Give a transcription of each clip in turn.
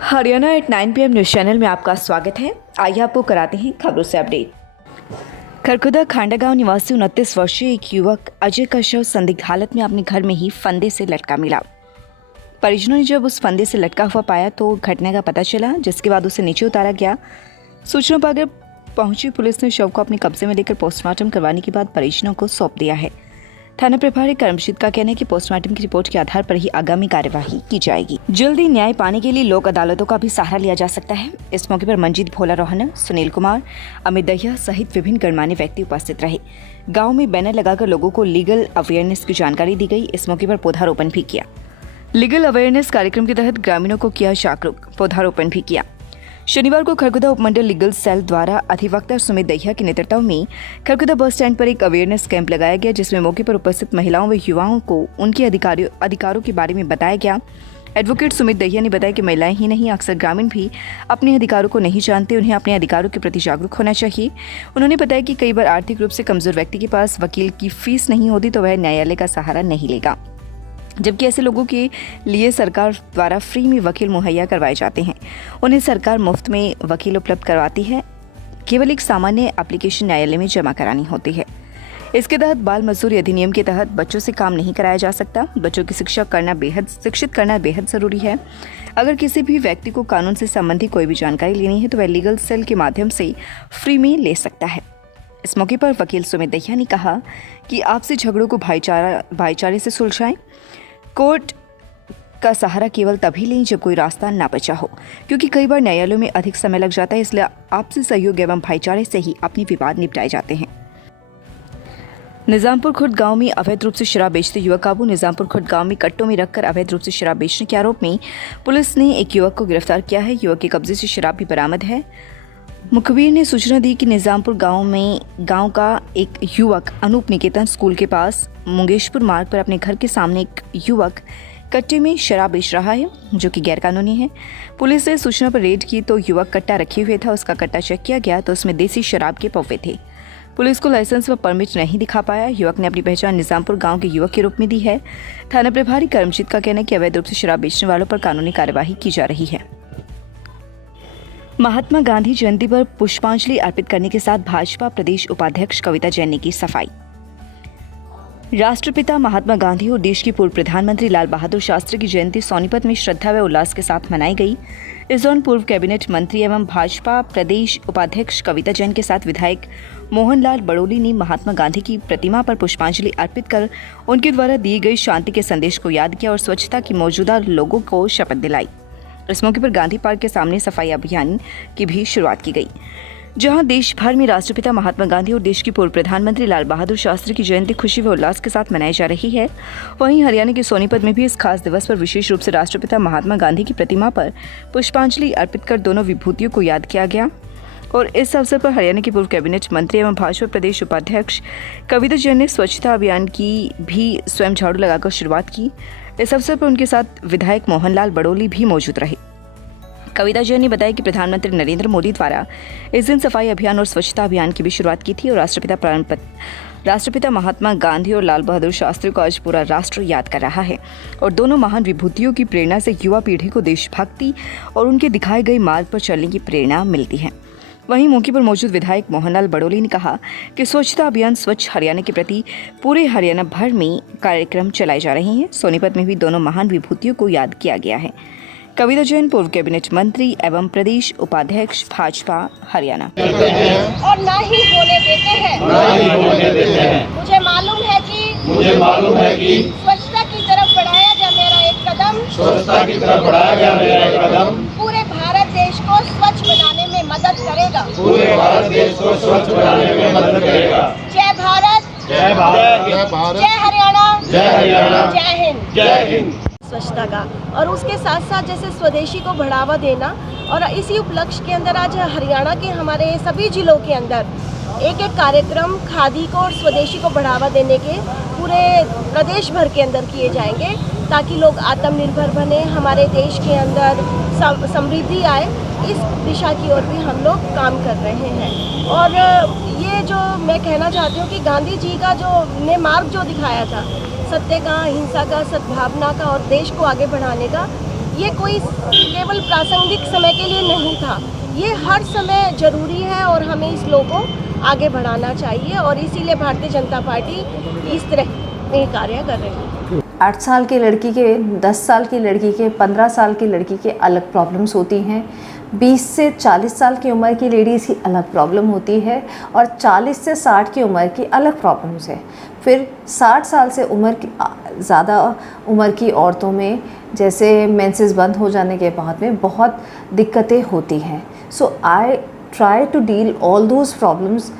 Haryana at 9 PM news channel में आपका स्वागत है। आइए आपको कराते हैं खबरों से अपडेट। खरखुदा खांडागांव निवासी 29 वर्षीय एक युवक अजय का शव संदिग्ध हालत में अपने घर में ही फंदे से लटका मिला। परिजनों ने जब उस फंदे से लटका हुआ पाया तो घटना का पता चला, जिसके बाद उसे नीचे उतारा गया। सूचना पाकर पहुंची पुलिस ने शव को अपने कब्जे में लेकर पोस्टमार्टम करवाने के बाद परिजनों को सौंप दिया है। थाना प्रभारी कर्मजीत का कहना है कि पोस्टमार्टम की रिपोर्ट के आधार पर ही आगामी कार्यवाही की जाएगी। जल्दी न्याय पाने के लिए लोक अदालतों का भी सहारा लिया जा सकता है। इस मौके पर मंजीत भोला रोहना, सुनील कुमार, अमित दहिया सहित विभिन्न गणमान्य व्यक्ति उपस्थित रहे। गाँव में बैनर लगाकर लोगों को लीगल अवेयरनेस की जानकारी दी गई। इस मौके पर पौधारोपण भी किया। लीगल अवेयरनेस कार्यक्रम के तहत ग्रामीणों को किया जागरूक, पौधारोपण भी किया। शनिवार को खरखुदा उपमंडल लीगल सेल द्वारा अधिवक्ता सुमित दहिया के नेतृत्व में खरखुदा बस स्टैंड पर एक अवेयरनेस कैंप लगाया गया, जिसमें मौके पर उपस्थित महिलाओं व युवाओं को उनके अधिकारों के बारे में बताया गया। एडवोकेट सुमित दहिया ने बताया कि महिलाएं ही नहीं, अक्सर ग्रामीण भी अपने अधिकारों को नहीं जानते। उन्हें अपने अधिकारों के प्रति जागरूक होना चाहिए। उन्होंने बताया कि कई बार आर्थिक रूप से कमजोर व्यक्ति के पास वकील की फीस नहीं होती तो वह न्यायालय का सहारा नहीं लेगा, जबकि ऐसे लोगों के लिए सरकार द्वारा फ्री में वकील मुहैया करवाए जाते हैं। उन्हें सरकार मुफ्त में वकील उपलब्ध करवाती है। केवल एक सामान्य एप्लीकेशन न्यायालय में जमा करानी होती है। इसके तहत बाल मजदूरी अधिनियम के तहत बच्चों से काम नहीं कराया जा सकता। बच्चों की शिक्षित करना बेहद जरूरी है। अगर किसी भी व्यक्ति को कानून से संबंधित कोई भी जानकारी लेनी है तो वह लीगल सेल के माध्यम से फ्री में ले सकता है। इस मौके पर वकील सुमित दहिया ने कहा कि आपसी झगड़ों को भाईचारे से सुलझाएं। कोर्ट का सहारा केवल तभी लें जब कोई रास्ता ना बचा हो, क्योंकि कई बार न्यायालयों में अधिक समय लग जाता है। इसलिए आपसी सहयोग एवं भाईचारे से ही अपने विवाद निपटाए जाते हैं। निजामपुर खुर्द गांव में अवैध रूप से शराब बेचते युवक काबू। निजामपुर खुर्द गांव में कट्टों में रखकर अवैध रूप से शराब बेचने के आरोप में पुलिस ने एक युवक को गिरफ्तार किया है। युवक के कब्जे से शराब भी बरामद है। मुखबिर ने सूचना दी कि निजामपुर गांव का एक युवक अनूप निकेतन स्कूल के पास मुंगेशपुर मार्ग पर अपने घर के सामने एक युवक कट्टे में शराब बेच रहा है, जो कि गैरकानूनी है। पुलिस ने सूचना पर रेड की तो युवक कट्टा रखे हुए था। उसका कट्टा चेक किया गया तो उसमें देसी शराब के पौवे थे। पुलिस को लाइसेंस व परमिट नहीं दिखा पाया। युवक ने अपनी पहचान निजामपुर गाँव के युवक के रूप में दी है। थाना प्रभारी कर्मजीत का कहना है कि अवैध रूप से शराब बेचने वालों पर कानूनी कार्यवाही की जा रही है। महात्मा गांधी जयंती पर पुष्पांजलि अर्पित करने के साथ भाजपा प्रदेश उपाध्यक्ष कविता जैन ने की सफाई। राष्ट्रपिता महात्मा गांधी और देश के पूर्व प्रधानमंत्री लाल बहादुर शास्त्री की जयंती सोनीपत में श्रद्धा व उल्लास के साथ मनाई गई। इस दौरान पूर्व कैबिनेट मंत्री एवं भाजपा प्रदेश उपाध्यक्ष कविता जैन के साथ विधायक मोहनलाल बड़ोली ने महात्मा गांधी की प्रतिमा पर पुष्पांजलि अर्पित कर उनके द्वारा दिए गए शांति के संदेश को याद किया और स्वच्छता की मौजूदा लोगों को शपथ दिलाई। इस मौके पर गांधी पार्क के सामने सफाई अभियान की भी शुरुआत की गई, जहां देश भर में राष्ट्रपिता महात्मा गांधी और देश के पूर्व प्रधानमंत्री लाल बहादुर शास्त्री की जयंती खुशी व उल्लास के साथ मनाई जा रही है। वहीं हरियाणा के सोनीपत में भी इस खास दिवस पर विशेष रूप से राष्ट्रपिता महात्मा गांधी की प्रतिमा पर पुष्पांजलि अर्पित कर दोनों विभूतियों को याद किया गया। और इस अवसर पर हरियाणा के पूर्व कैबिनेट मंत्री एवं भाजपा प्रदेश उपाध्यक्ष कविता जैन ने स्वच्छता अभियान की भी स्वयं झाड़ू लगाकर शुरुआत की। इस अवसर पर उनके साथ विधायक मोहनलाल बड़ोली भी मौजूद रहे। कविता जैन ने बताया कि प्रधानमंत्री नरेंद्र मोदी द्वारा इस दिन सफाई अभियान और स्वच्छता अभियान की भी शुरुआत की थी और राष्ट्रपिता महात्मा गांधी और लाल बहादुर शास्त्री को आज पूरा राष्ट्र याद कर रहा है और दोनों महान विभूतियों की प्रेरणा से युवा पीढ़ी को देशभक्ति और उनके दिखाए गए मार्ग पर चलने की प्रेरणा मिलती है। वहीं मौके पर मौजूद विधायक मोहनलाल बड़ोली ने कहा कि स्वच्छता अभियान स्वच्छ हरियाणा के प्रति पूरे हरियाणा भर में कार्यक्रम चलाए जा रहे हैं। सोनीपत में भी दोनों महान विभूतियों को याद किया गया है। कविता जैन पूर्व कैबिनेट मंत्री एवं प्रदेश उपाध्यक्ष भाजपा हरियाणा। और ना ही बोले देते हैं। मुझे मालूम है कि स्वच्छता की तरफ बढ़ाया गया मेरा एक कदम पूरे भारत देश को स्वच्छ बनाने में मदद करेगा। जय भारत, जय हरियाणा, जय हिंद। स्वच्छता का और उसके साथ साथ जैसे स्वदेशी को बढ़ावा देना और इसी उपलक्ष्य के अंदर आज हरियाणा के हमारे सभी जिलों के अंदर एक एक कार्यक्रम खादी को और स्वदेशी को बढ़ावा देने के पूरे प्रदेश भर के अंदर किए जाएंगे, ताकि लोग आत्मनिर्भर बने, हमारे देश के अंदर समृद्धि आए। इस दिशा की ओर भी हम लोग काम कर रहे हैं। और ये जो मैं कहना चाहती हूँ कि गांधी जी का ने मार्ग जो दिखाया था सत्य का, अहिंसा का, सद्भावना का और देश को आगे बढ़ाने का, ये कोई केवल प्रासंगिक समय के लिए नहीं था, ये हर समय जरूरी है और हमें इस लोग को आगे बढ़ाना चाहिए और इसीलिए भारतीय जनता पार्टी इस तरह के कार्य कर रही है। 8 साल की लड़की के, 10 साल की लड़की के, 15 साल की लड़की के अलग प्रॉब्लम्स होती हैं। 20 से 40 साल की उम्र की लेडीज़ की अलग प्रॉब्लम होती है और 40 से 60 की उम्र की अलग प्रॉब्लम्स है। फिर 60 साल से उम्र की ज़्यादा उम्र की औरतों में जैसे मेंसेस बंद हो जाने के बाद में बहुत दिक्कतें होती हैं। So I try to deal all those problems.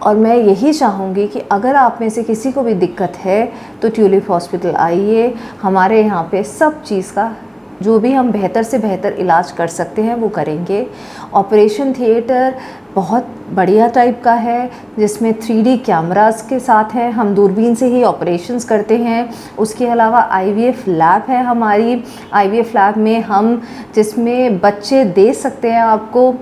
और मैं यही चाहूँगी कि अगर आप में से किसी को भी दिक्कत है तो ट्यूलिप हॉस्पिटल आइए। हमारे यहाँ पे सब चीज़ का जो भी हम बेहतर से बेहतर इलाज कर सकते हैं वो करेंगे। ऑपरेशन थिएटर बहुत बढ़िया टाइप का है जिसमें 3D कैमरास के साथ है, हम दूरबीन से ही ऑपरेशंस करते हैं। उसके अलावा IVF लैब है हमारी। IVF लैब में हम जिसमें बच्चे दे सकते हैं आपको।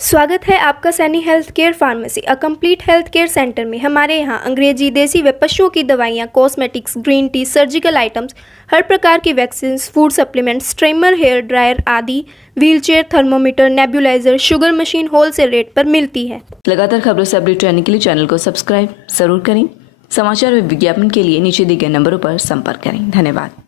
स्वागत है आपका Saini health care pharmacy, a complete health care centre में। हमारे यहाँ अंग्रेजी, देसी व पशुओं की दवाइयाँ, cosmetics, green tea, surgical items, हर प्रकार की vaccine, food supplements, steamer, hair dryer आदि, wheelchair, thermometer, nebuliser, sugar machine wholesale rate पर मिलती है। लगातार खबरों से अपडेट रहने के लिए चैनल को सब्सक्राइब जरूर करें। समाचार व विज्ञापन के लिए नीचे दिए गए नंबरों पर संपर्क करें। धन्यवाद।